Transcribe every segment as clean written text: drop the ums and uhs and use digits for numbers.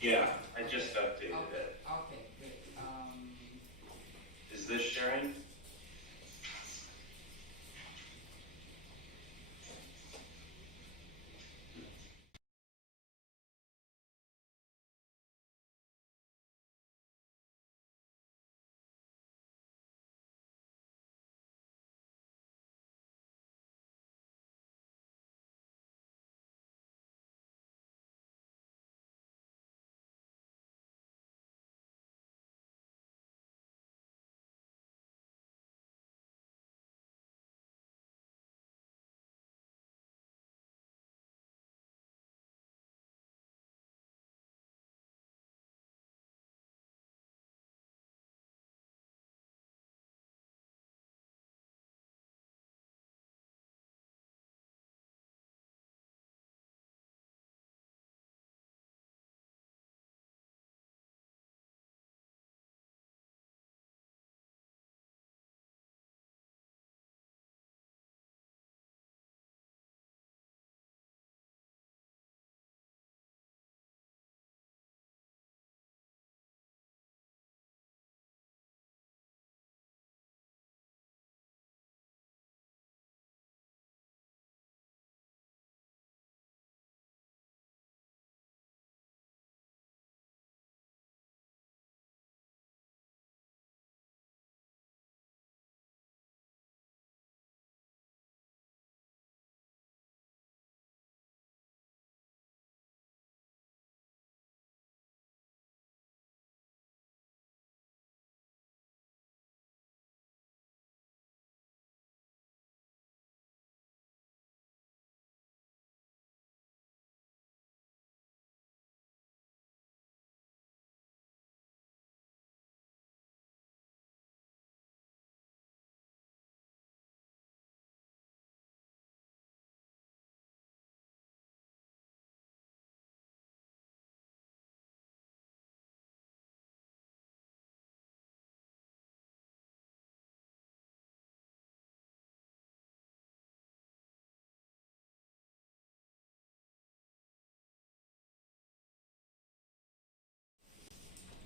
Yeah, I just updated it. Okay, great. Is this sharing?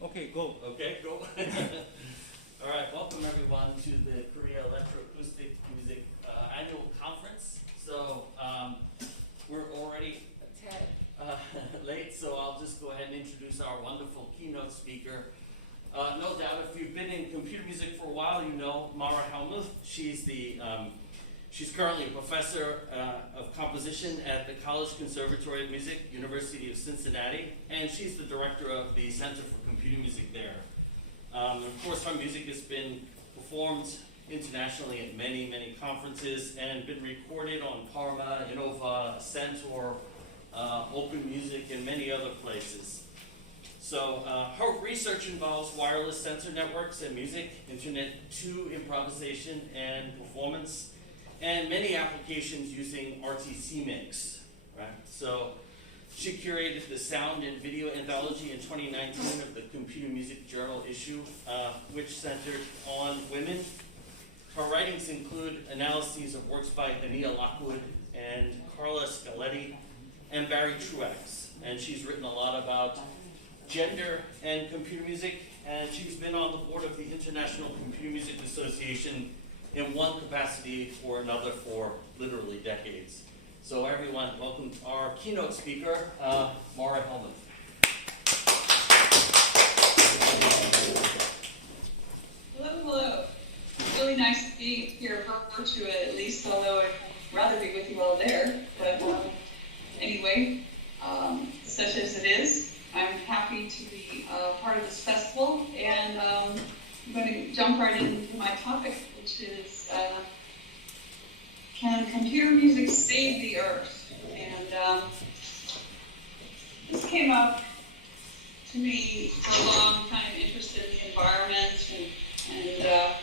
Okay, go. Okay, go. All right, welcome everyone to the Korea Electroacoustic Music Annual Conference. So we're already a tad late, so I'll just go ahead and introduce our wonderful keynote speaker. No doubt, if you've been in computer music for a while, you know Mara Helmuth. She's currently a professor of composition at the College Conservatory of Music, University of Cincinnati, and she's the director of the Center for Computer Music there. Of course, her music has been performed internationally at many, many conferences and been recorded on Parma, Innova, Centaur, Open Music, and many other places. So her research involves wireless sensor networks and music, Internet 2 improvisation and performance, and many applications using RTC mix, right? So she curated the sound and video anthology in 2019 of the Computer Music Journal issue, which centered on women. Her writings include analyses of works by Ania Lockwood and Carla Scaletti and Barry Truax. And she's written a lot about gender and computer music, and she's been on the board of the International Computer Music Association in one capacity or another for literally decades. So everyone, welcome to our keynote speaker, Mara Helmuth. Hello. Really nice to be here virtually at least, although I'd rather be with you all there. But anyway, such as it is, I'm happy to be part of this festival, and I'm going to jump right into my topic, which is can computer music save the earth? And this came up to me for a long time, interested in the environment and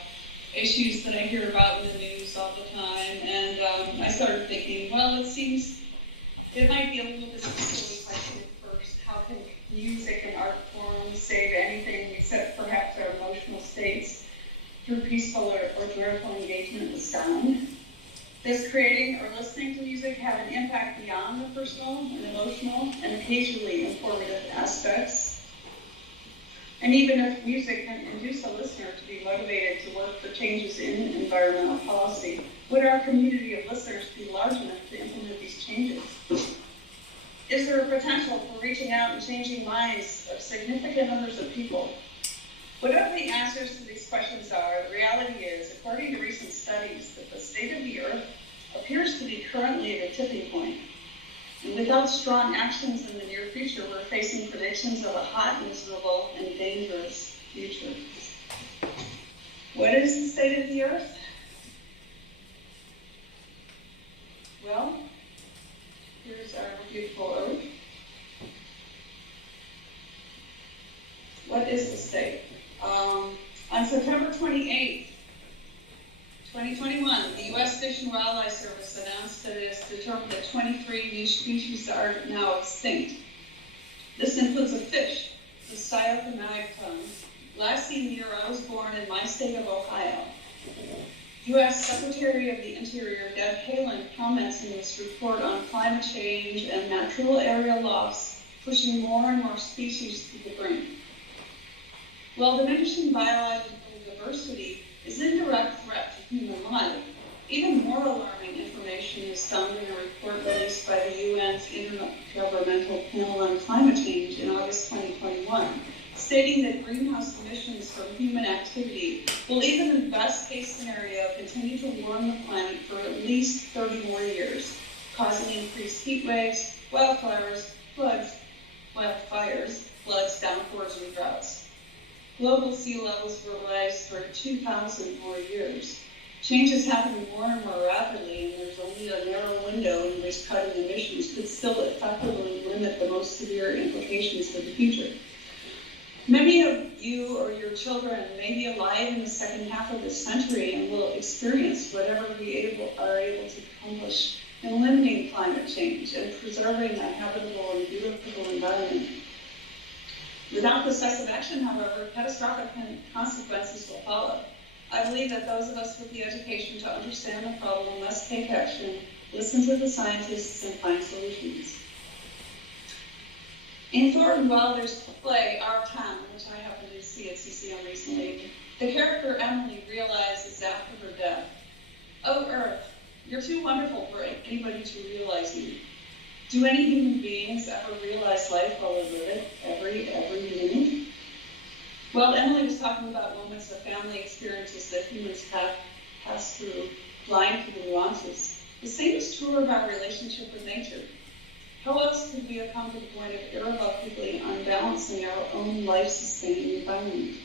issues that I hear about in the news all the time. And I started thinking, well, it seems it might be a little bit of a silly question at first. How can music and art forms save anything except perhaps our emotional states through peaceful or joyful engagement with sound? Does creating or listening to music have an impact beyond the personal and emotional and occasionally informative aspects? And even if music can induce a listener to be motivated to work for changes in environmental policy, would our community of listeners be large enough to implement these changes? Is there a potential for reaching out and changing minds of significant numbers of people? Whatever the answers to these questions are, the reality is, according to recent studies, that the state of the Earth appears to be currently at a tipping point. And without strong actions in the near future, we're facing predictions of a hot, miserable, and dangerous future. What is the state of the Earth? Well, here's our beautiful Earth. What is the state? On September 28th, 2021, the U.S. Fish and Wildlife Service announced that it has determined that 23 new species are now extinct. This includes a fish, the Cyocomagton, last seen the year I was born in my state of Ohio. U.S. Secretary of the Interior Deb Haaland comments in this report on climate change and natural area loss, pushing more and more species to the brink. While diminishing biological diversity is an indirect threat to human life, even more alarming information is found in a report released by the UN's Intergovernmental Panel on Climate Change in August 2021, stating that greenhouse emissions from human activity will, even in the best case scenario, continue to warm the planet for at least 30 more years, causing increased heat waves, wildfires, floods, downpours, and droughts. Global sea levels will rise for 2,000 more years. Change is happening more and more rapidly, and there's only a narrow window in which cutting emissions could still effectively limit the most severe implications for the future. Many of you or your children may be alive in the second half of this century and will experience whatever we are able to accomplish in limiting climate change and preserving a habitable and beautiful environment. Without decisive action, however, catastrophic consequences will follow. I believe that those of us with the education to understand the problem must take action, listen to the scientists, and find solutions. In Thornton Wilder's play, Our Town, which I happened to see at CCM recently, the character Emily realizes after her death, "Oh, Earth, you're too wonderful for anybody to realize you. Do any human beings ever realize life while they live it, every minute?" Well, Emily was talking about moments of family experiences that humans have passed through, blind to the nuances. The same is true of our relationship with nature. How else could we have come to the point of irrevocably unbalancing our own life-sustaining environment?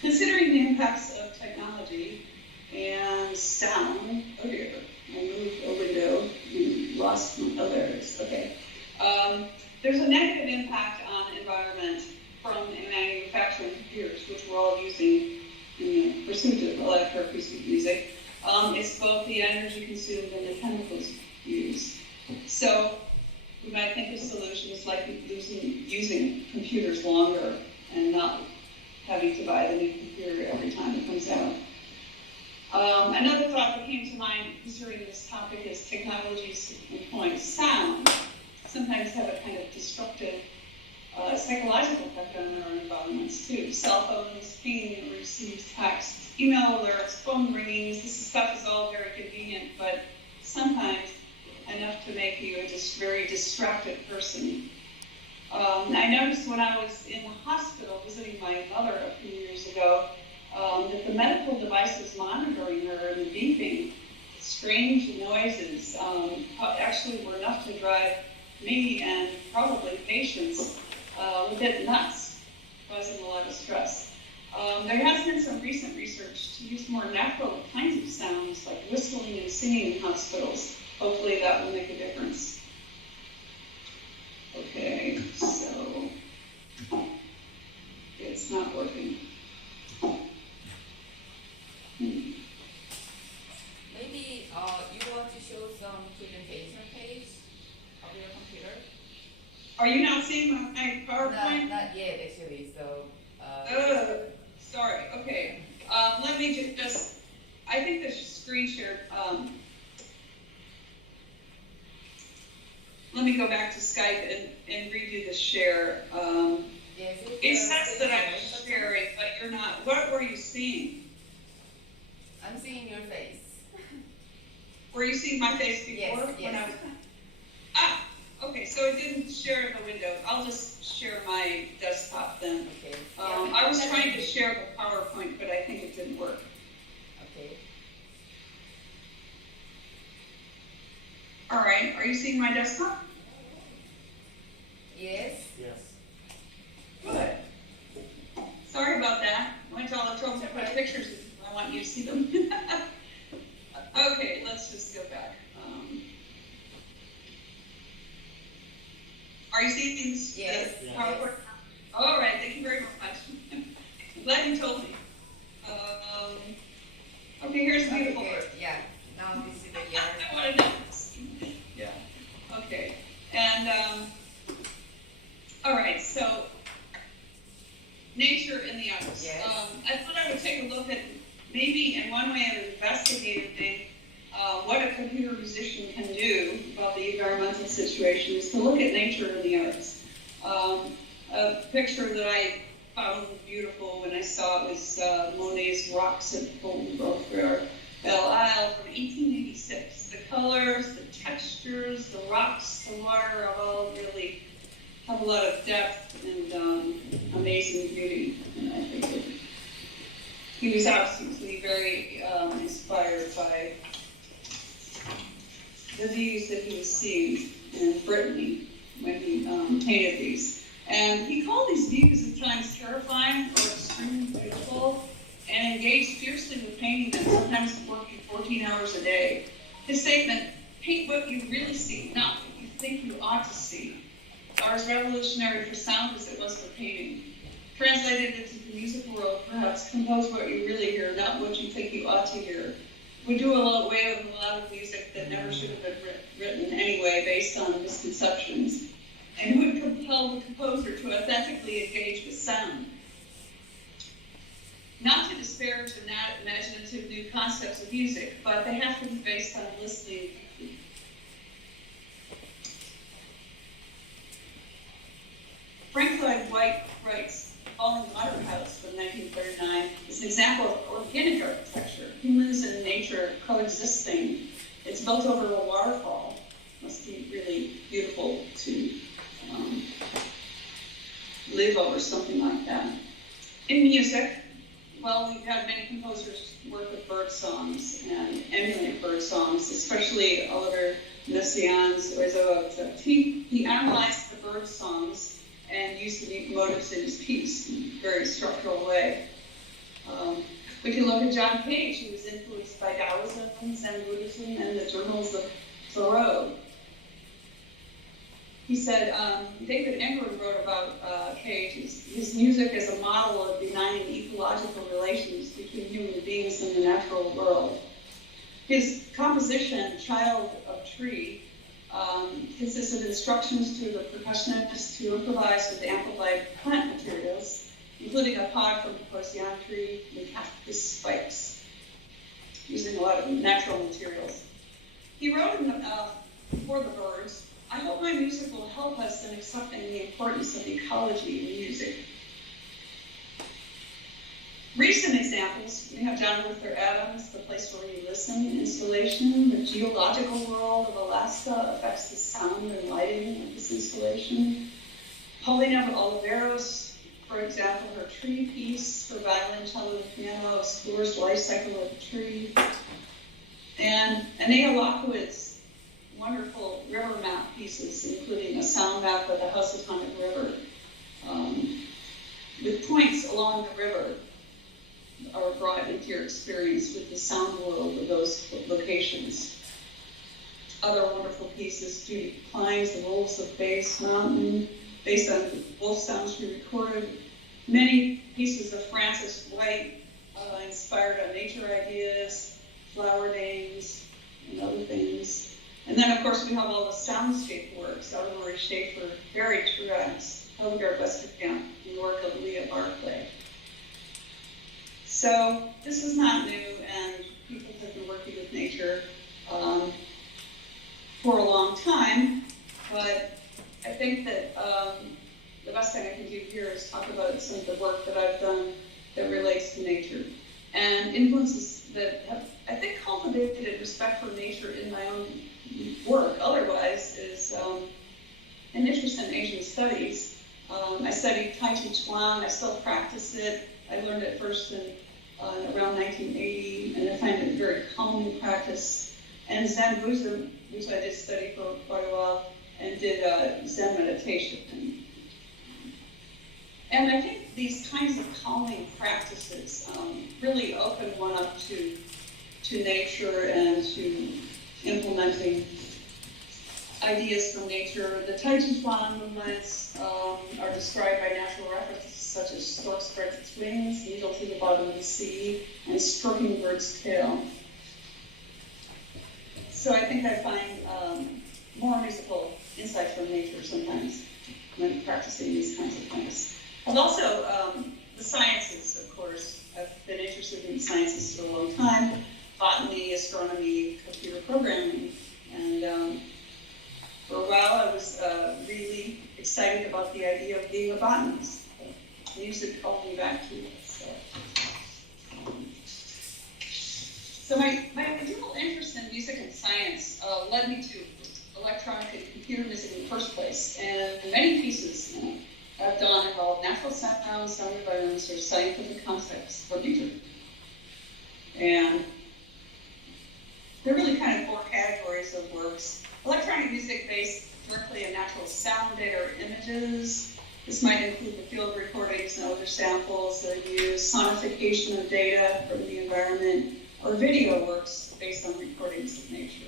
Considering the impacts of technology and sound, oh dear, I moved a window and lost my others, okay. There's a negative impact on the environment from manufacturing computers, which we're all using in the pursuit of electroacoustic music. It's both the energy consumed and the chemicals used. So we might think of solutions like using computers longer and not having to buy the new computer every time it comes out. Another thought that came to mind concerning this topic is technologies employing sound sometimes have a kind of destructive psychological effect on our environments too. Cell phones, pinging and receive texts, email alerts, phone ringings. This stuff is all very convenient, but sometimes enough to make you a very distracted person. I noticed when I was in the hospital visiting my mother a few years ago, that the medical devices monitoring her and the beeping, strange noises, actually were enough to drive me and probably patients a bit nuts, causing a lot of stress. There has been some recent research to use more natural kinds of sounds like whistling and singing in hospitals. Hopefully that will make a difference. Okay, so it's not working. Maybe you want to show some presentation page of your computer? Are you not seeing my PowerPoint? Not yet, actually. So me go back to Skype and redo the share. Yes, It says that I'm sharing, but you're not. What were you seeing? I'm seeing your face. Were you seeing my face before? Yes, yes. Okay, so it didn't share the window. I'll just share my desktop then. Okay. I was trying to share the PowerPoint, but I think it didn't work. Okay. All right, are you seeing my desktop? Yes. Yes. Good. Sorry about that. I went to all the trouble to put pictures in. I want you to see them. Okay, let's just go back. Are you seeing these? Yes. PowerPoint? All right, thank you very much. I'm glad you told me. Okay, here's the beautiful Okay, bird. yeah. Now we see the yard. I want to know. Yeah. Okay. And all right. So nature in the Alps. Yes. I thought I would take a look at maybe in one way of investigating what a computer musician can do about the environmental situation is to look at nature in the arts. A picture that I found beautiful when I saw it was Monet's Rocks at Belle Isle from 1886. The colors, the textures, the rocks, the water all really have a lot of depth and amazing beauty. And I think that he was absolutely very inspired by the views that he was seeing in Brittany when he painted these. And he called these views at times terrifying or extremely beautiful and engaged fiercely with painting them, sometimes working 14 hours a day. His statement, paint what you really see, not what you think you ought to see, are as revolutionary for sound as it was for painting. Translated into the music world, perhaps, compose what you really hear, not what you think you ought to hear. We do a lot away with a lot of music that never should have been written anyway, based on misconceptions, and would compel the composer to authentically engage with sound. Not to disparage the imaginative new concepts of music, but they have to be based on listening. Frank Lloyd Wright writes, Falling Water House from 1939 is an example of organic architecture. Humans and nature coexisting. It's built over a waterfall. Must be really beautiful to live over something like that. In music, well, we've had many composers work with bird songs and emulate bird songs, especially Oliver Messiaen's Oiseau. He analyzed the bird songs and used the motives in his piece in a very structural way. We can look at John Cage, who was influenced by Taoism, Zen Buddhism, and the journals of Thoreau. He said, David Ingram wrote about Cage, his music as a model of designing ecological relations between human beings and the natural world. His composition, Child of Tree, consists of instructions to the percussionist to improvise with amplified plant materials, including a pod from the porcelain tree with cactus spikes, using a lot of natural materials. He wrote for the birds, I hope my music will help us in accepting the importance of ecology in music. Recent examples, we have John Luther Adams, The Place Where You Listen installation. The geological world of Alaska affects the sound and lighting of this installation. Paulina Oliveros, for example, her tree piece for violin, cello, and piano explores the life cycle of the tree. And Anea Lockwood's wonderful river map pieces, including a sound map of the Housatonic River, with points along the river are brought into your experience with the sound world of those locations. Other wonderful pieces, Judy Klein's The Wolves of Bass Mountain, based on the wolf sounds she recorded. Many pieces of Francis White, inspired on nature ideas, flower names, and other things. And then, of course, we have all the soundscape works. Ellery Schaefer, Barry Truax, Hildegard Westerkamp, and the work of Leah Barclay. So this is not new, and people have been working with nature for a long time. but I think that the best thing I can do here is talk about some of the work that I've done that relates to nature and influences that have, I think, cultivated respect for nature in my own work. Otherwise, is an interest in Asian studies. I studied Tai Chi Chuan. I still practice it. I learned it first in around 1980, and I find it a very calming practice. And Zen Buddhism, which I did study for quite a while, and did Zen meditation. And I think these kinds of calming practices really open one up to nature and to implementing ideas from nature. The Tai Chi Chuan movements are described by natural references such as stork spreads its wings, needle to the bottom of the sea, and stroking bird's tail. So I think I find more musical insights from nature sometimes when practicing these kinds of things. And also, the sciences, of course. I've been interested in sciences for a long time. Botany, astronomy, computer programming. And for a while, I was really excited about the idea of being a botanist. Music called me back to it. So my original interest in music and science led me to electronic and computer music in the first place. And many pieces I've done involve natural sounds, sound environments, or scientific concepts for nature. And there are really kind of four categories of works. Electronic music based directly on natural sound data or images. This might include the field recordings and other samples that use sonification of data from the environment, or video works based on recordings of nature.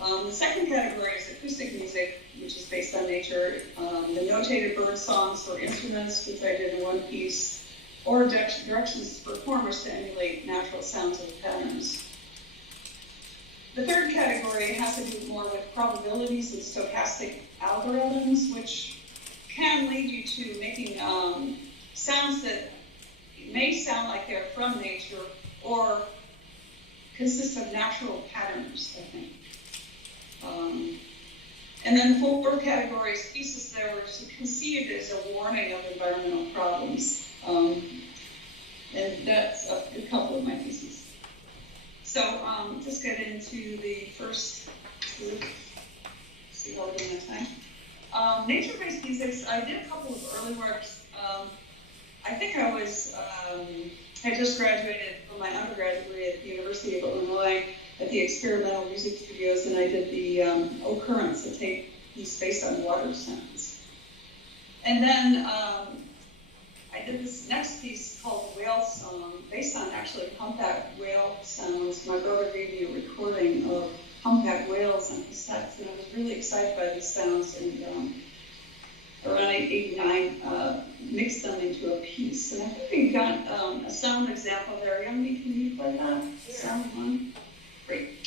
The second category is acoustic music, which is based on nature. The notated bird songs for instruments, which I did in one piece, or directions to performers to emulate natural sounds and patterns. The third category has to do more with probabilities and stochastic algorithms, which can lead you to making sounds that may sound like they're from nature or consist of natural patterns, I think. And then the fourth category is pieces that were conceived as a warning of environmental problems. And that's a couple of my pieces. So just get into the first group. See how we're doing that time. Nature-based music, I did a couple of early works. I think I was, I just graduated from my undergrad degree at the University of Illinois at the experimental music studios, and I did the Occurrence, a tape piece based on water sounds. And then I did this next piece called Whale Song, based on actually humpback whale sounds. My brother gave me a recording of humpback whales on cassettes, and I was really excited by these sounds, and around 89, mixed them into a piece. And I think we got a sound example there. Youngmi, can you play that? Sure. Sound one? Great.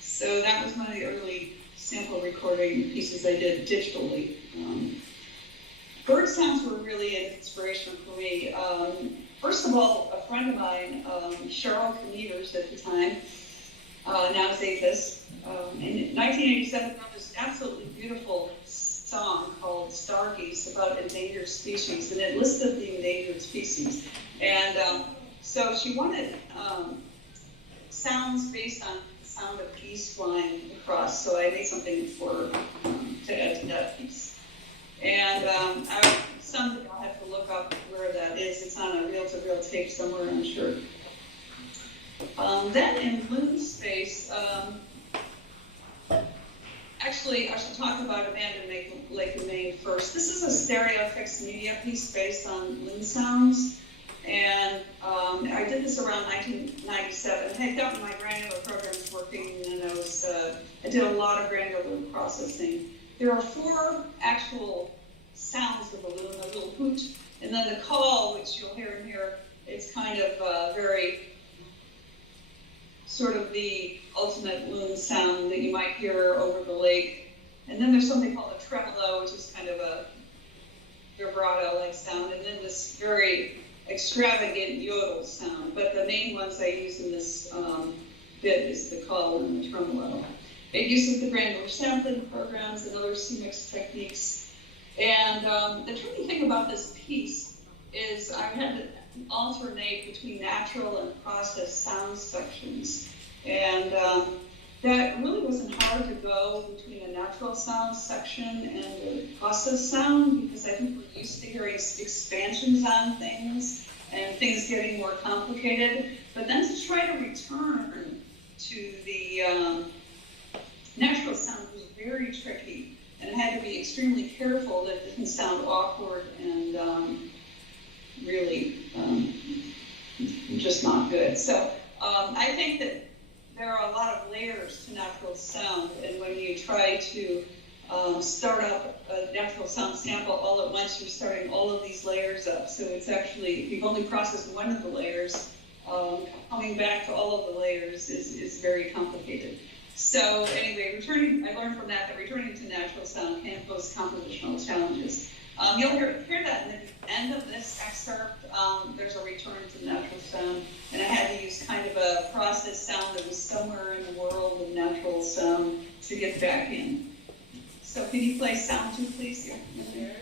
So that was one of the early sample recording pieces I did digitally. Bird sounds were really an inspiration for me. First of all, a friend of mine, Cheryl Knievers at the time, now Zavis, in 1987 wrote this absolutely beautiful song called Stargeese about endangered species, and it listed the endangered species. And so she wanted sounds based on sound of geese flying across, so I made something for to add to that piece. And someday I'll have to look up where that is. It's on a reel-to-reel tape somewhere, I'm sure. Then in Loon Space, I Actually, I should talk about Abandoned Lake and Maine first. This is a stereo fixed media piece based on loon sounds. And I did this around 1997. I had gotten my granular programs working, and I did a lot of granular processing. There are 4 actual sounds of a loon, a little hoot, and then the call, which you'll hear in here, it's kind of very sort of the ultimate loon sound that you might hear over the lake. And then there's something called a tremolo, which is kind of a vibrato-like sound, and then this very extravagant yodel sound. But the main ones I use in this bit is the call and the tremolo. It uses the granular sampling programs and other CMix techniques. And the tricky thing about this piece is I had to alternate between natural and processed sound sections. And that really wasn't hard to go between a natural sound section and a processed sound, because I think we're used to hearing expansions on things and things getting more complicated. But then to try to return to the natural sound was very tricky, and I had to be extremely careful that it didn't sound awkward and really just not good. So I think that there are a lot of layers to natural sound, and when you try to start up a natural sound sample all at once, you're starting all of these layers up. So it's actually, if you've only processed one of the layers, coming back to all of the layers is very complicated. So anyway, I learned from that returning to natural sound can pose compositional challenges. You'll hear that in the end of this excerpt. There's a return to natural sound, and I had to use kind of a processed sound that was somewhere in the world of natural sound to get back in. So can you play sound 2, please? Yeah. Sure.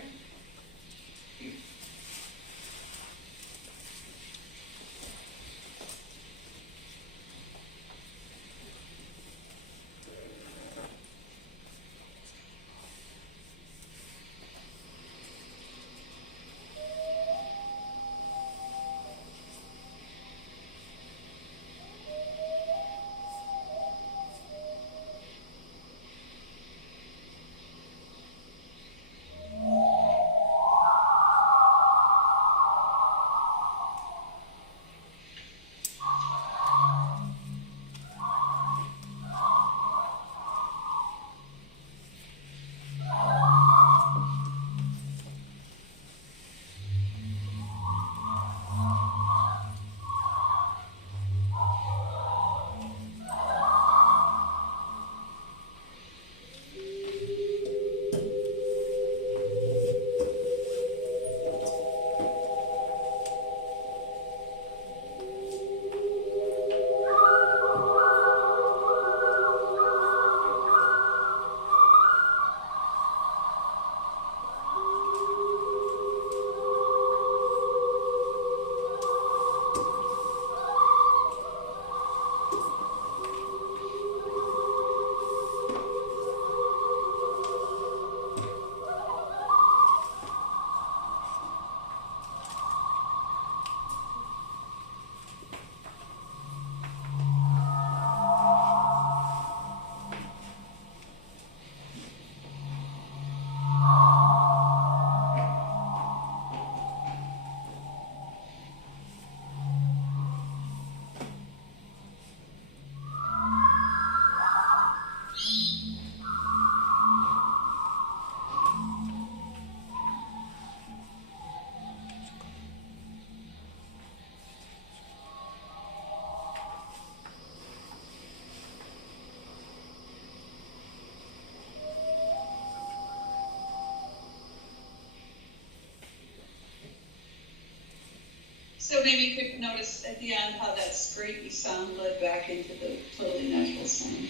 So maybe you could notice at the end how that scrapey sound led back into the totally natural sound.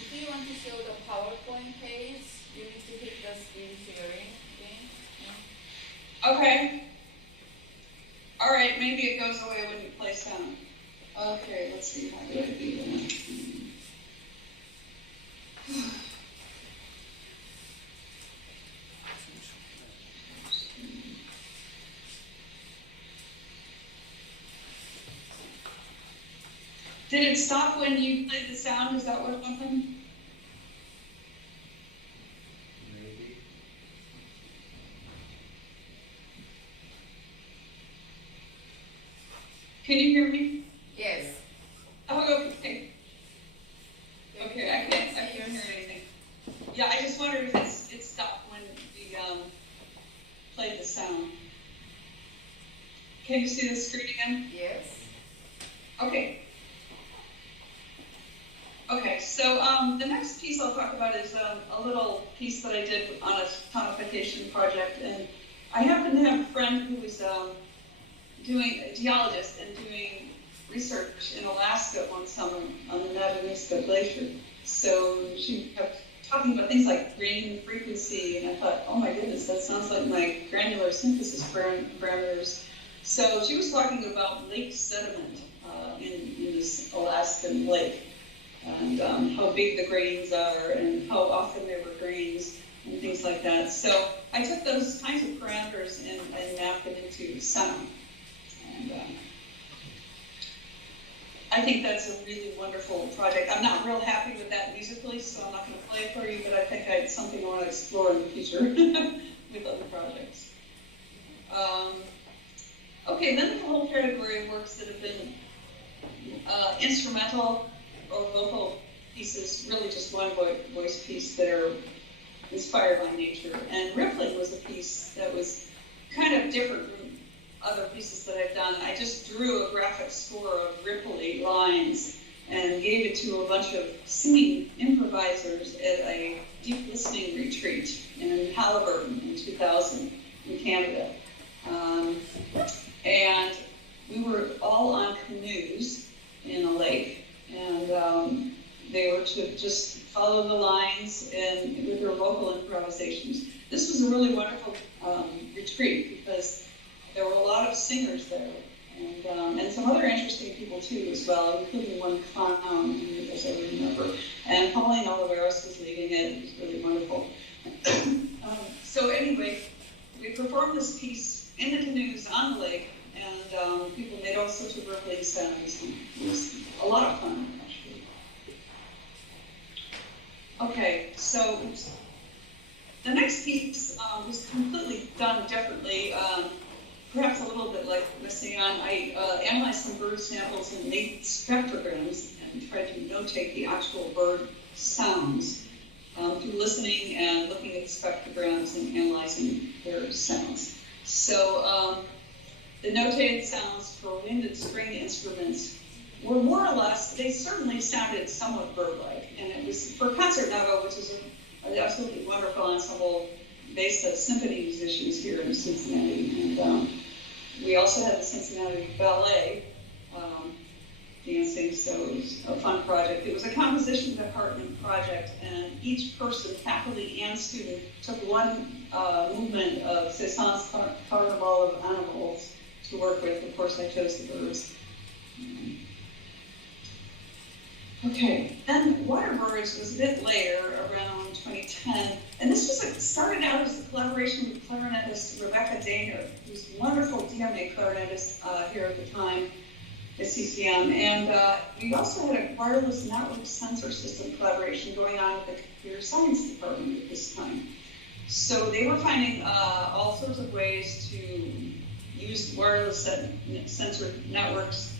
If you want to show the PowerPoint page, you need to hit the screen sharing thing. Yeah. Okay. All right, maybe it goes away when you play sound. Okay, let's see, how do I do that? Did it stop when you played the sound? Is that what happened? Can you hear me? Yes. Oh, okay. Okay, I can't hear anything. Yeah, I just wondered if it stopped when we played the sound. Can you see the screen again? Yes. Okay. Okay, so the next piece I'll talk about is a little piece that I did on a tonification project, and I happen to have a friend who was doing a geologist and doing research in Alaska one summer on the Madawaska Glacier. So she kept talking about things like grain frequency, and I thought, oh my goodness, that sounds like my granular synthesis parameters. So she was talking about lake sediment in this Alaskan lake, and how big the grains are, and how often there were grains, and things like that. So I took those kinds of parameters and mapped them into sound. And I think that's a really wonderful project. I'm not real happy with that musically, so I'm not going to play it for you, but I think it's something I want to explore in the future with other projects. Okay, then there's a whole category of works that have been instrumental or vocal pieces, really just one voice piece that are inspired by nature. And Rippling was a piece that was kind of different from other pieces that I've done. I just drew a graphic score of ripply lines and gave it to a bunch of singing improvisers at a deep listening retreat in Halliburton in 2000 in Canada. And we were all on canoes in a lake, and they were to just follow the lines and with their vocal improvisations. This was a really wonderful retreat because there were a lot of singers there, and some other interesting people too as well, including one clown, as I remember. And Pauline Oliveros was leading it. It was really wonderful. So anyway, we performed this piece in the canoes on the lake, and people made all sorts of rippling sounds. It was a lot of fun, actually. Okay, so the next piece was completely done differently. Perhaps a little bit like Messiaen. I analyzed some bird samples and made spectrograms and tried to notate the actual bird sounds through listening and looking at the spectrograms and analyzing their sounds. So the notated sounds for wind and string instruments were more or less, they certainly sounded somewhat bird-like. And it was for Concert Novo, which is an absolutely wonderful ensemble based on symphony musicians here in Cincinnati. And we also had the Cincinnati Ballet dancing, so it was a fun project. It was a composition department project, and each person, faculty and student, took one movement of Cézanne's Carnival of Animals to work with. Of course, I chose the birds. Okay, then Waterbirds was a bit later, around 2010, and this was started out as a collaboration with clarinetist Rebecca Daintree, who's a wonderful DMA clarinetist here at the time at CCM, and we also had a wireless network sensor system collaboration going on with the computer science department at this time. So they were finding all sorts of ways to use wireless sensor networks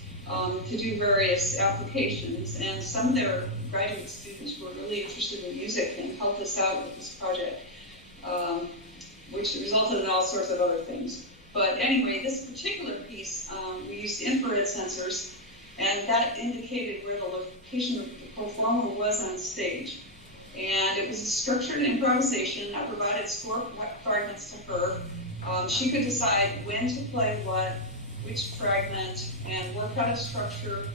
to do various applications, and some of their graduate students were really interested in music and helped us out with this project, which resulted in all sorts of other things. But anyway, this particular piece, we used infrared sensors, and that indicated where the location of the performer was on stage. And it was a structured improvisation. I provided score fragments to her. She could decide when to play what, which fragment, and work out a structure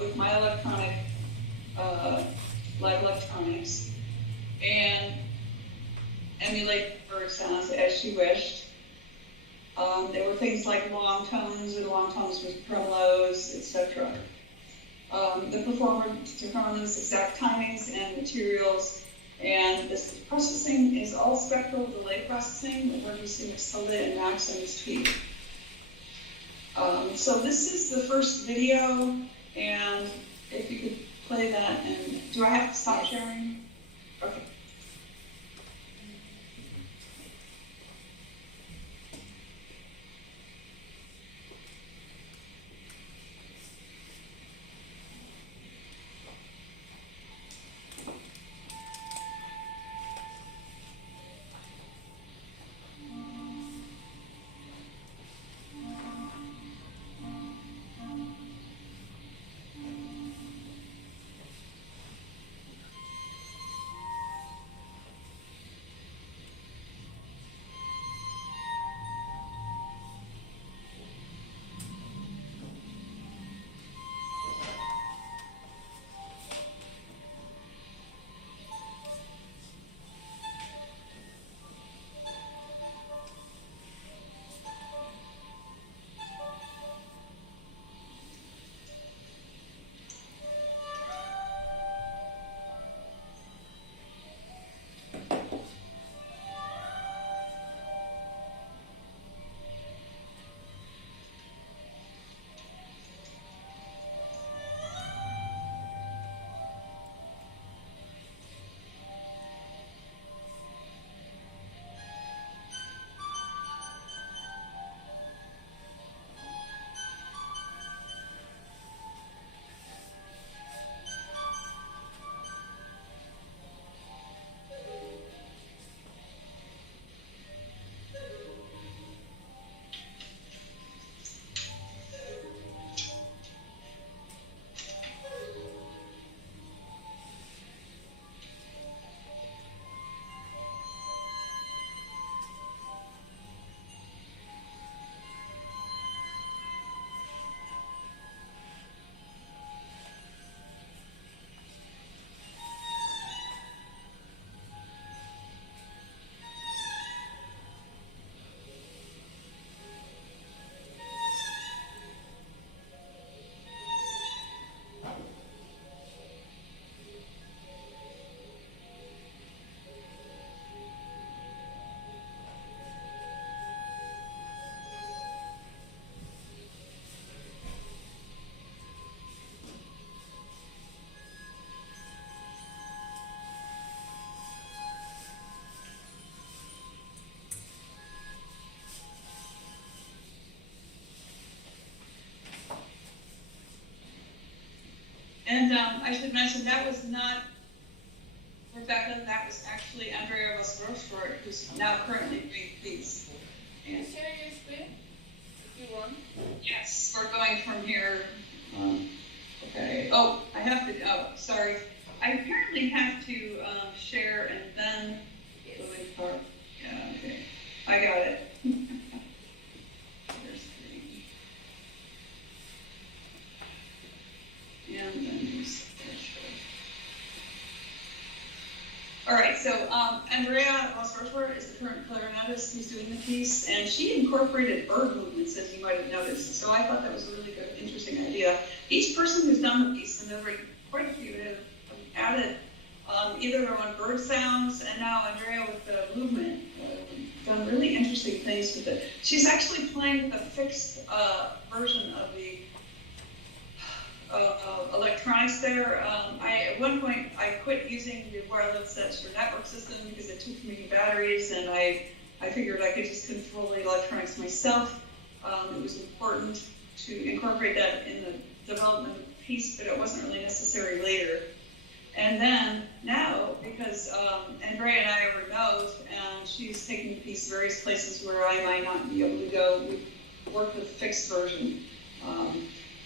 with my electronic, live electronics, and emulate bird sounds as she wished. There were things like long tones and long tones with tremolos, etc. The performer determines exact timings and materials, and this processing is all spectral delay processing. We're using Sola and Max and speed. So this is the first video, and if you could play that, and do I have to stop sharing? Okay. And I should mention that was not Rebecca, that was actually Andrea Osborne, who's now currently doing these. And Share your screen if you want. yes, we're going from here. Okay. Oh, I have to. Oh, sorry. I apparently have to share and then go in part. Yeah. Okay. I got it. There's three. And then there's. All right, so Andrea Osborne is the current clarinetist who's doing the piece, and she incorporated bird movements, as you might have noticed. So I thought that was a really good, interesting idea. Each person who's done the piece, and there were quite a few, have added either their own bird sounds, and now Andrea with the movement, done really interesting things with it. She's actually playing with a fixed version of the electronics there. At one point, I quit using the wireless sensor network system because it took me batteries, and I figured I could just control the electronics myself. It was important to incorporate that in the development of the piece, but it wasn't really necessary later. And then now, because Andrea and I are remote, and she's taking the piece various places where I might not be able to go, we work with a fixed version.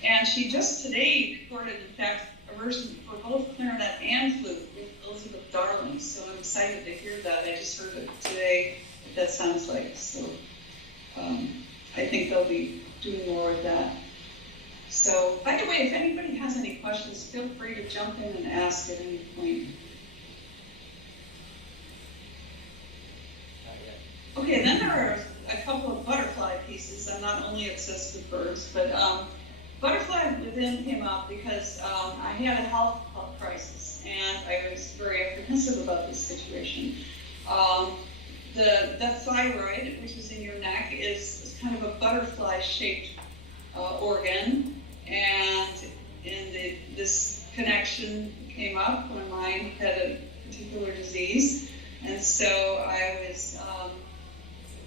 And she just today recorded, in fact, a version for both clarinet and flute with Elizabeth Darling. So I'm excited to hear that. I just heard it today, what that sounds like. So I think they'll be doing more of that. So, by the way, if anybody has any questions, feel free to jump in and ask at any point. Okay, then there are a couple of butterfly pieces. I'm not only obsessed with birds, but butterfly within came up because I had a health crisis, and I was very apprehensive about this situation. The thyroid, which is in your neck, is kind of a butterfly-shaped organ, and this connection came up when mine had a particular disease, and so I was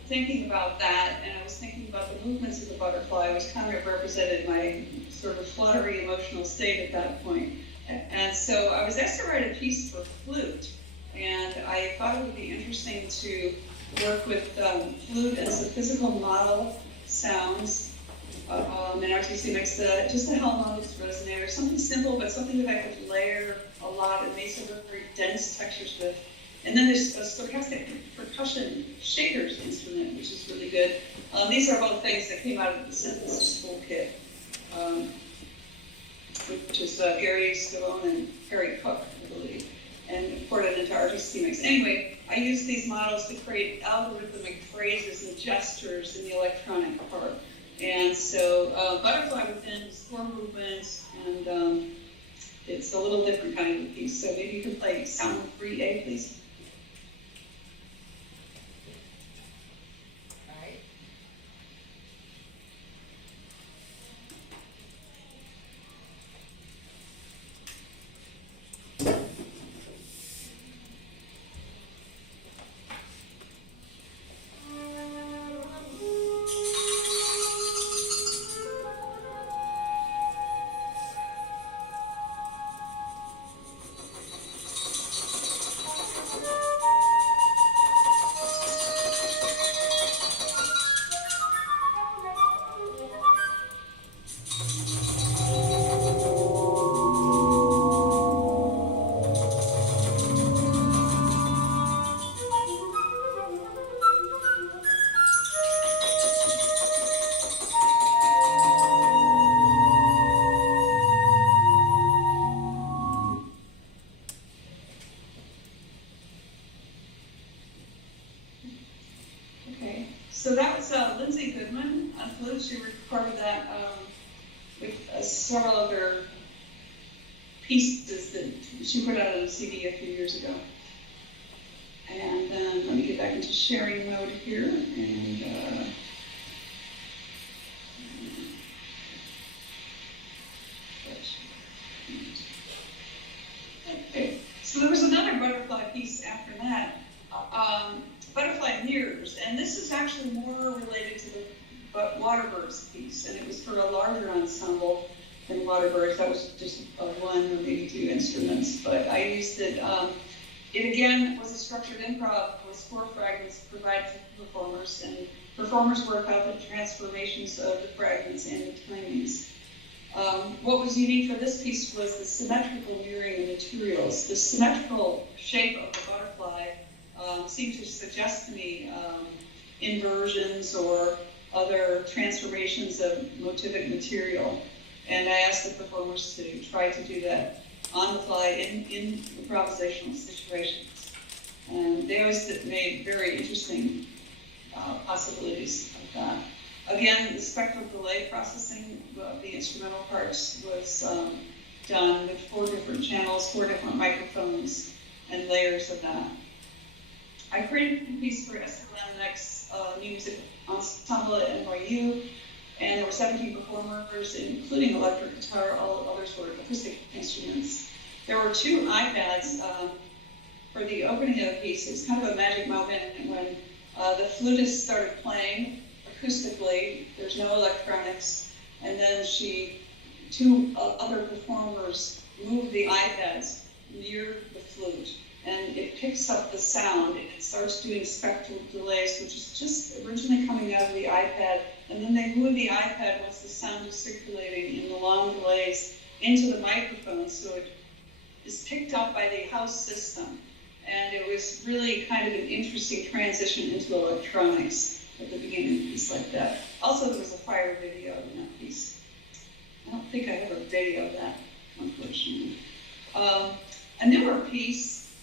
thinking about that, and I was thinking about the movements of the butterfly, which kind of represented my sort of fluttery emotional state at that point. And so I was asked to write a piece for flute, and I thought it would be interesting to work with flute as a physical model sounds, and RTC makes just a harmonics resonator, something simple, but something that I could layer a lot and make sort of very dense textures with. And then there's a stochastic percussion shakers instrument, which is really good. These are both things that came out of the synthesis toolkit, which is Gary Scavone and Harry Cook, I believe, and ported into RTC mix. Anyway, I use these models to create algorithmic phrases and gestures in the electronic part. And so Butterfly Within is 4 movements, and it's a little different kind of a piece. So maybe you can play sound 3A, please. So that was Lindsay Goodman on flute. She recorded that with several other pieces that she put out on a CD a few years ago. And then let me get back into sharing mode here. And okay. So there was another butterfly piece after that. Butterfly Mirrors, and this is actually more related to the Waterbirds piece, and it was for a larger ensemble. and Waterbirds. That was just one or maybe two instruments, but I used it. It again was a structured improv with 4 fragments provided to performers, and performers work out the transformations of the fragments and the timings. What was unique for this piece was the symmetrical mirroring of materials. The symmetrical shape of the butterfly seemed to suggest to me inversions or other transformations of motivic material. And I asked the performers to try to do that on the fly in improvisational situations. And they always made very interesting possibilities of that. Again, the spectral delay processing of the instrumental parts was done with 4 different channels, 4 different microphones, and layers of that. I created a piece for SLMX New Music Ensemble at NYU, and there were 17 performers, including electric guitar. All others were acoustic instruments. There were 2 iPads for the opening of the piece. It was kind of a magic moment when the flutist started playing acoustically. There's no electronics, and then 2 other performers moved the iPads near the flute, and it picks up the sound, and it starts doing spectral delays, which is just originally coming out of the iPad, and then they move the iPad once the sound is circulating in the long delays into the microphone, so it is picked up by the house system. And it was really kind of an interesting transition into electronics at the beginning of a piece like that. Also, there was a fire video in that piece. I don't think I have a video of that, unfortunately. A newer piece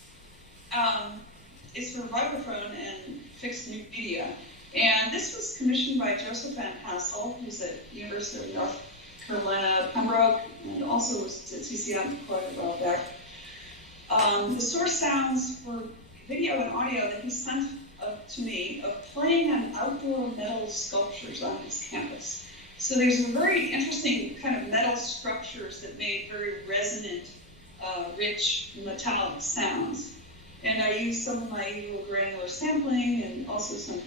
is for vibraphone and fixed media. And this was commissioned by Joseph Van Hassel, who's at University of North Carolina, Pembroke, and also was at CCM quite a while back. The source sounds for video and audio that he sent to me of playing on outdoor metal sculptures on his campus. So there's a very interesting kind of metal structures that made very resonant, rich, metallic sounds. And I used some of my usual granular sampling and also some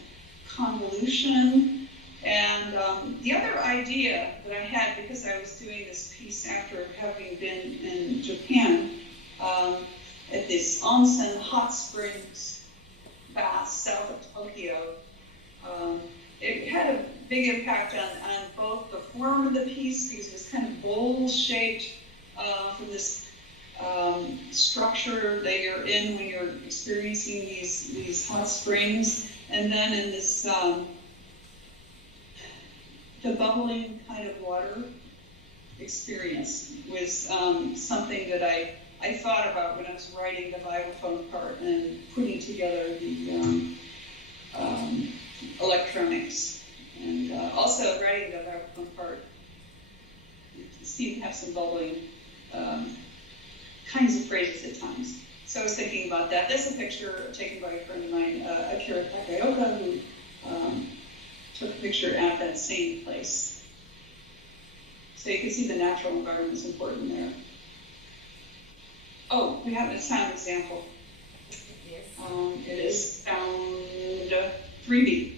convolution. And the other idea that I had, because I was doing this piece after having been in Japan, at this onsen hot springs bath south of Tokyo, it had a big impact on both the form of the piece, because it was kind of bowl-shaped from this structure that you're in when you're experiencing these hot springs, and then in this the bubbling kind of water experience was something that I thought about when I was writing the vibraphone part and putting together the electronics. And also writing the vibraphone part, you seem to have some bubbling kinds of phrases at times. So I was thinking about that. There's a picture taken by a friend of mine, Akira Takaoka, who took a picture at that same place. So you can see the natural environment is important there. Oh, we have a sound example. Yes. It is sound 3B.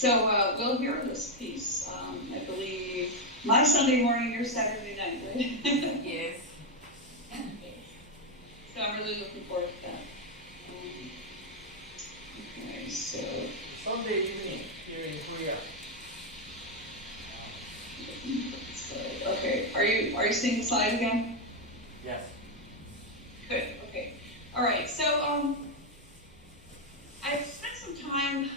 So we'll hear this piece, I believe, my Sunday morning, your Saturday night, right? Yes. So I'm really looking forward to that. Okay, so, Sunday evening here in Korea. okay, are you seeing the slide again? Yes. Good, okay. All right, so I've spent some time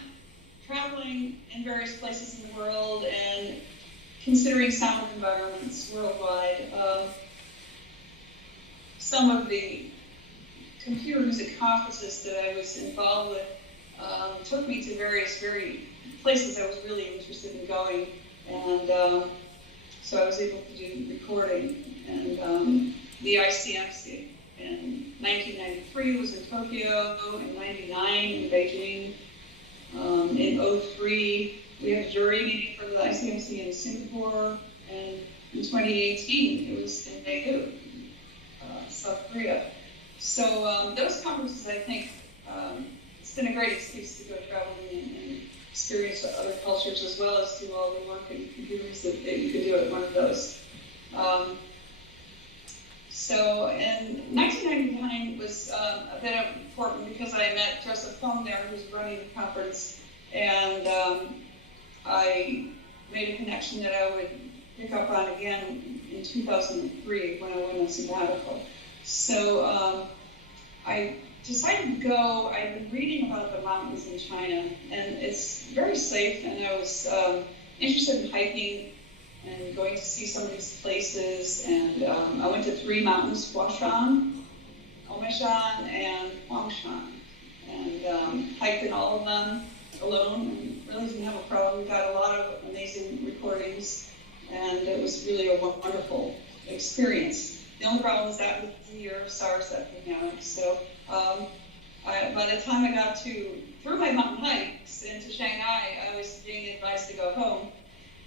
traveling in various places in the world and considering sound environments worldwide. Some of the computer music conferences that I was involved with took me to various places I was really interested in going, and so I was able to do recording. And the ICMC in 1993 was in Tokyo, in 99 in Beijing, in 03 we had a jury meeting for the ICMC in Singapore, and in 2018 it was in Daegu, South Korea. So those conferences, I think, it's been a great excuse to go traveling and experience other cultures, as well as do all the work in computers that you could do at one of those. So in 1999 was a bit important because I met Joseph Fong there, who was running the conference, and I made a connection that I would pick up on again in 2003 when I went on sabbatical. So I decided to go. I've been reading about the mountains in China, and it's very safe, and I was interested in hiking and going to see some of these places, and I went to 3 mountains: Huashan, Omeshan, and Huangshan, and hiked in all of them alone, and really didn't have a problem. We got a lot of amazing recordings, and it was really a wonderful experience. The only problem is that was the year of SARS epidemic, so by the time I got through my mountain hikes into Shanghai, I was being advised to go home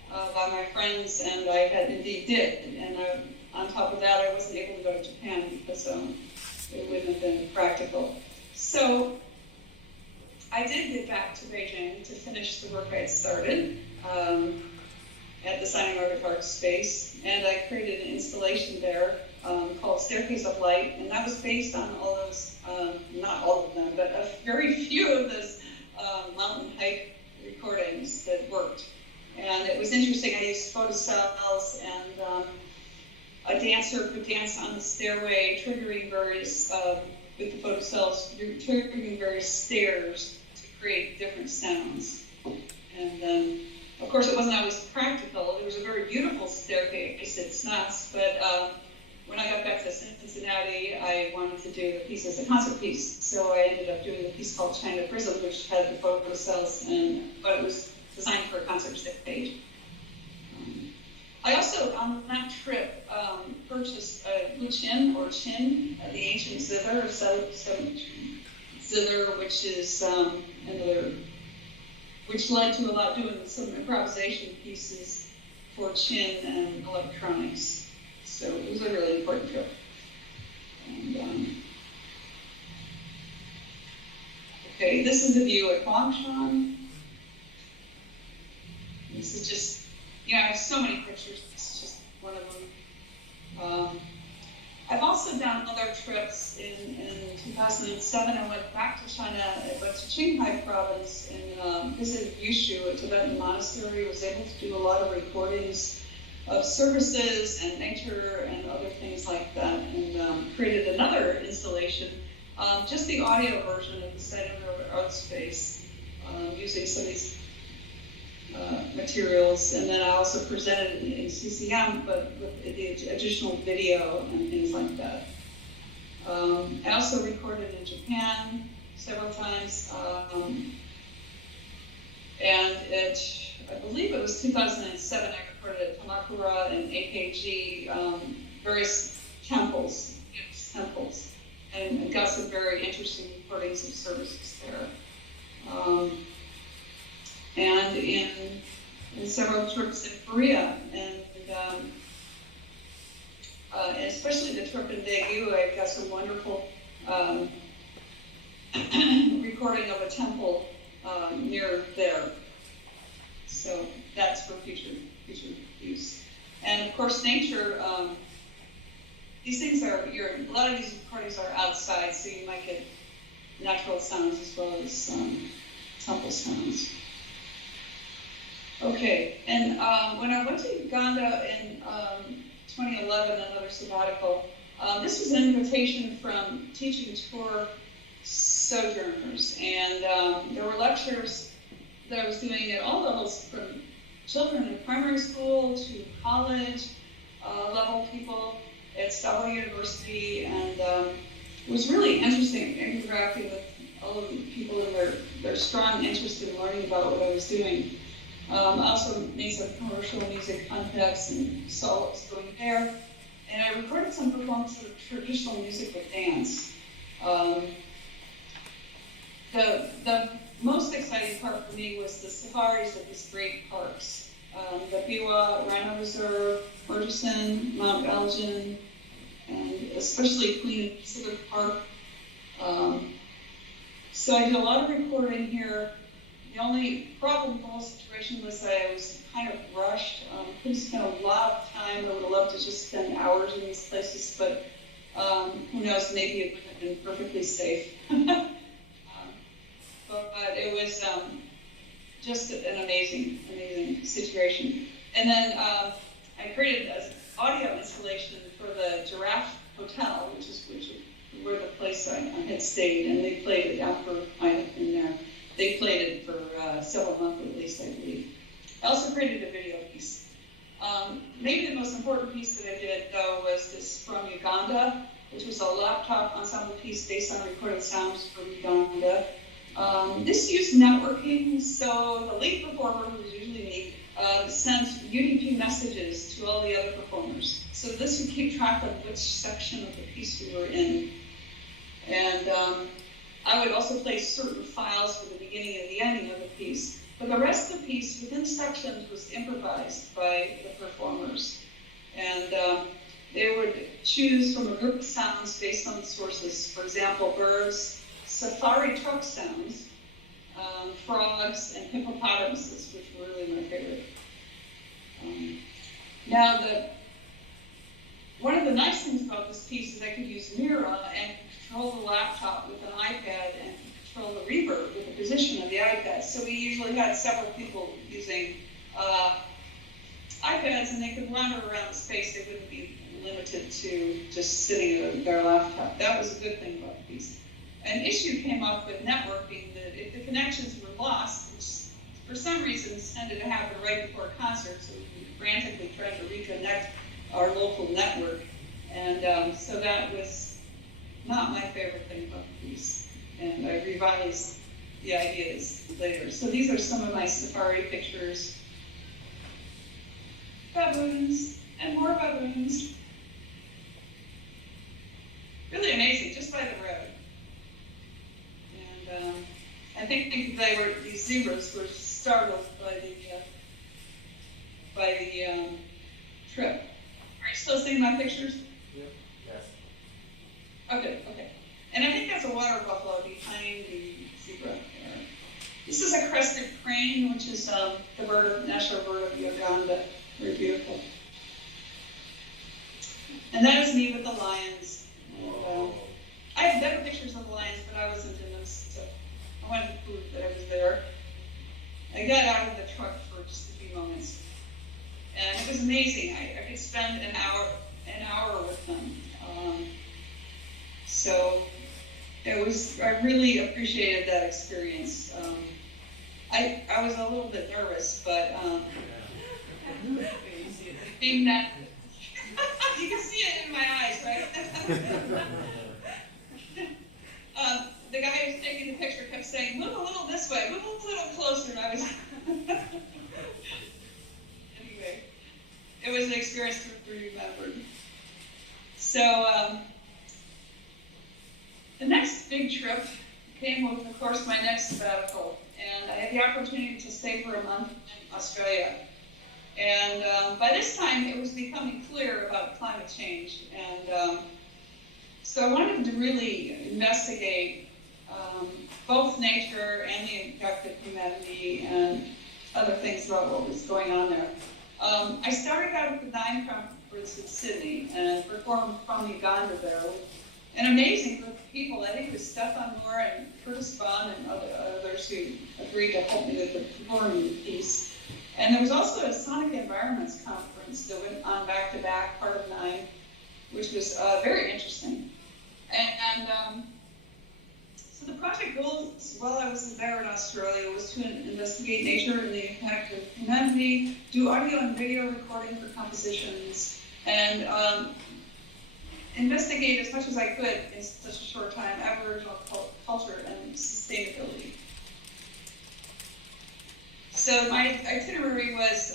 by my friends, and I had indeed did. And on top of that, I wasn't able to go to Japan because it wouldn't have been practical. So I did get back to Beijing to finish the work I had started at the Signing Artifact Space, and I created an installation there called Staircase of Light, and that was based on all those, not all of them, but a very few of those mountain hike recordings that worked. And it was interesting. I used photocells, and a dancer could dance on the stairway, triggering various, with the photocells, triggering various stairs to create different sounds. And then, of course, it wasn't always practical. It was a very beautiful staircase at SNAS, but when I got back to Cincinnati, I wanted to do the piece as a concert piece. So I ended up doing a piece called China Prism, which had the photocells, but it was designed for a concert stage. I also, on that trip, purchased a Luchin, or Chin, the ancient zither, or zither, which is which led to doing some improvisation pieces for Chin and electronics. So it was a really important trip. And, okay, this is the view at Huangshan. This is just, I have so many pictures. This is just one of them. I've also done other trips. In 2007, I went back to China. I went to Qinghai province and visited Yushu, a Tibetan monastery. I was able to do a lot of recordings of services and nature and other things like that, and created another installation, just the audio version of the Signing Art Space, using some of these materials, and then I also presented it in CCM, but with the additional video and things like that. I also recorded in Japan several times, and I believe it was 2007, I recorded at Kamakura and AKG, various temples, and got some very interesting recordings of services there. And in several trips in Korea, and especially the trip in Daegu, I got some wonderful recording of a temple near there. So that's for future use. And of course, nature, these things are, a lot of these recordings are outside, so you might get natural sounds as well as temple sounds. Okay, and when I went to Uganda in 2011, another sabbatical, this was an invitation from teaching tour sojourners, and there were lectures that I was doing at all levels, from children in primary school to college level people at Stava University, and it was really interesting interacting with all of the people and their strong interest in learning about what I was doing. I also made some commercial music contacts and saw what was going there. And I recorded some performances of traditional music with dance. The most exciting part for me was the safaris of these great parks. The Biwa Rhino Reserve, Murchison, Mount Elgin, and especially Queen Pacific Park. So I did a lot of recording here. The only problem with the whole situation was that I was kind of rushed. Couldn't spend a lot of time. I would have loved to just spend hours in these places, but who knows, maybe it would have been perfectly safe. But it was just an amazing situation. And then I created an audio installation for the Giraffe Hotel, which is where the place I had stayed, and they played it after I had been there. They played it for several months at least, I believe. I also created a video piece. Maybe the most important piece that I did, though, was this from Uganda, which was a laptop ensemble piece based on recorded sounds from Uganda. This used networking, so the lead performer, who was usually me, sent UDP messages to all the other performers. So this would keep track of which section of the piece we were in. And I would also play certain files for the beginning and the ending of the piece. But the rest of the piece, within sections, was improvised by the performers. And they would choose from a group of sounds based on the sources. For example, birds, safari truck sounds, frogs, and hippopotamuses, which were really my favorite. Now, one of the nice things about this piece is I could use Mira and control the laptop with an iPad and control the reverb with the position of the iPad. So we usually had several people using iPads, and they could wander around the space. They wouldn't be limited to just sitting at their laptop. That was a good thing about the piece. An issue came up with networking that if the connections were lost, which for some reasons tended to happen right before a concert, so we were frantically trying to reconnect our local network. And so that was not my favorite thing about the piece. And I revised the ideas later. So these are some of my safari pictures. Baboons and more baboons. Really amazing, just by the road. And I think these zebras were startled by the trip. Are you still seeing my pictures? Yep. Yes. Okay. And I think that's a water buffalo behind the zebra there. This is a crested crane, which is the national bird of Uganda. Very beautiful. And that is me with the lions. And, I have better pictures of the lions, but I wasn't in them, so I wanted to prove that I was there. I got out of the truck for just a few moments, and it was amazing. I could spend an hour with them. So I really appreciated that experience. I was a little bit nervous, but being that you can see it in my eyes, right? The guy who was taking the picture kept saying, "Move a little this way, move a little closer," and I was anyway. It was an experience to be remembered. So the next big trip came with, of course, my next sabbatical, and I had the opportunity to stay for a month in Australia. And by this time, it was becoming clear about climate change, and so I wanted to really investigate both nature and the impact of humanity, and other things about what was going on there. I started out at the Nine Conference in Sydney and performed from Uganda there with an amazing group of people. I think it was Stefan Moore and Curtis Bond and others who agreed to help me with the performing piece. And there was also a Sonic Environments conference that went on back-to-back, part of Nine, which was very interesting. And so the project goals, while I was there in Australia, was to investigate nature and the impact of humanity, do audio and video recording for compositions, and investigate as much as I could in such a short time Aboriginal culture and sustainability. So my itinerary was,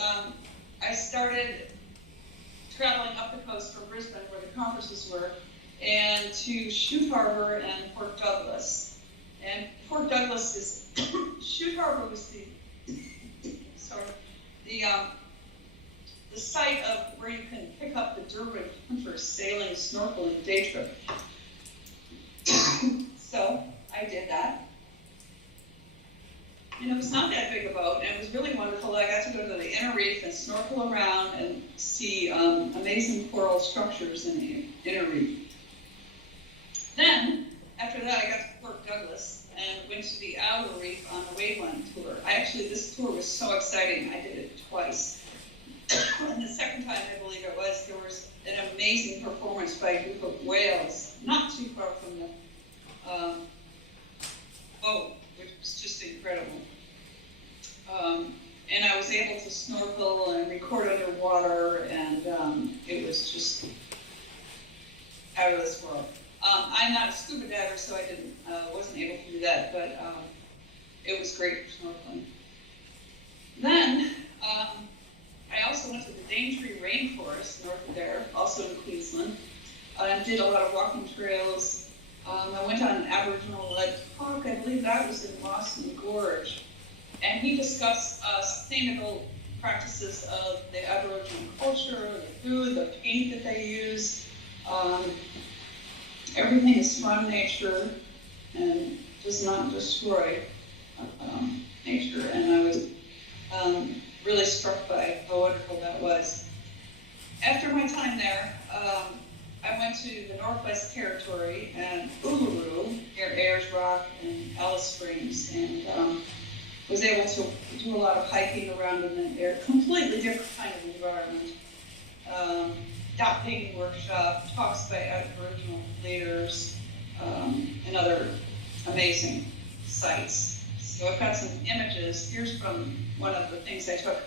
I started traveling up the coast from Brisbane, where the conferences were, and to Shute Harbour and Port Douglas. And Port Douglas is, Shute Harbour was the site of where you can pick up the Durban hunters sailing, snorkeling, day trip. So I did that. And it was not that big a boat, and it was really wonderful. I got to go to the inner reef and snorkel around and see amazing coral structures in the inner reef. Then, after that, I got to Port Douglas and went to the outer reef on a waveland tour. This tour was so exciting, I did it twice. And the second time, I believe it was, there was an amazing performance by a group of whales, not too far from the boat, which was just incredible. And I was able to snorkel and record underwater, and it was just out of this world. I'm not a scuba diver, so I wasn't able to do that, but it was great for snorkeling. Then I also went to the Daintree Rainforest north of there, also in Queensland. I did a lot of walking trails. I went on an Aboriginal-led talk, I believe that was in Mawson Gorge, and he discussed sustainable practices of the Aboriginal culture, the food, the paint that they use. Everything is from nature and does not destroy nature, and I was really struck by how wonderful that was. After my time there, I went to the Northwest Territory and Uluru, near Ayers Rock and Alice Springs, and was able to do a lot of hiking around in an completely different kind of environment. Dot painting workshop, talks by Aboriginal leaders, and other amazing sites. So I've got some images. Here's from one of the things I took.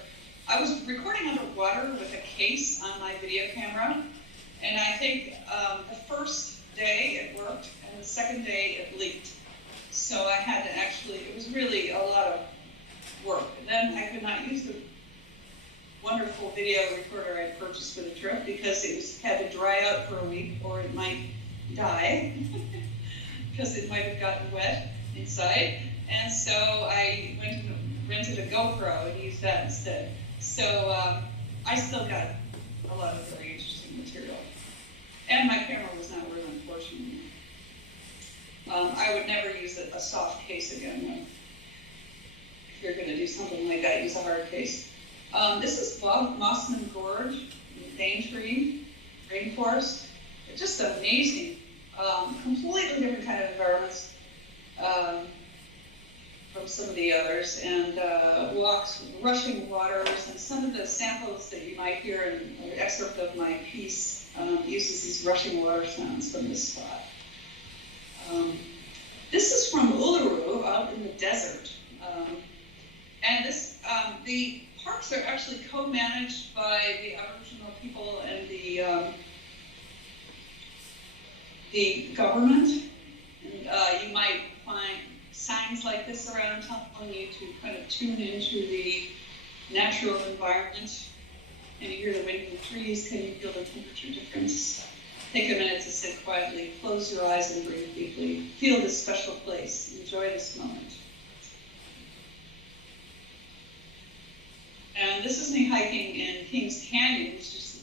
I was recording underwater with a case on my video camera, and I think the first day it worked, and the second day it leaked. So I had to it was really a lot of work. And then I could not use the wonderful video recorder I purchased for the trip because it had to dry out for a week or it might die because it might have gotten wet inside. And so I went and rented a GoPro and used that instead. So I still got a lot of very interesting material. And my camera was not ruined, unfortunately. I would never use a soft case again. If you're going to do something like that, use a hard case. This is Mawson Gorge, Daintree Rainforest. It's just amazing, completely different kind of environments from some of the others, and walks, rushing waters, and some of the samples that you might hear in an excerpt of my piece uses these rushing water sounds from this spot. This is from Uluru, out in the desert, and this the parks are actually co-managed by the Aboriginal people and the government. And you might find signs like this around telling you to kind of tune into the natural environment. Can you hear the wind in the trees? Can you feel the temperature difference? Take a minute to sit quietly, close your eyes and breathe deeply. Feel this special place. Enjoy this moment. And this is me hiking in Kings Canyon, which is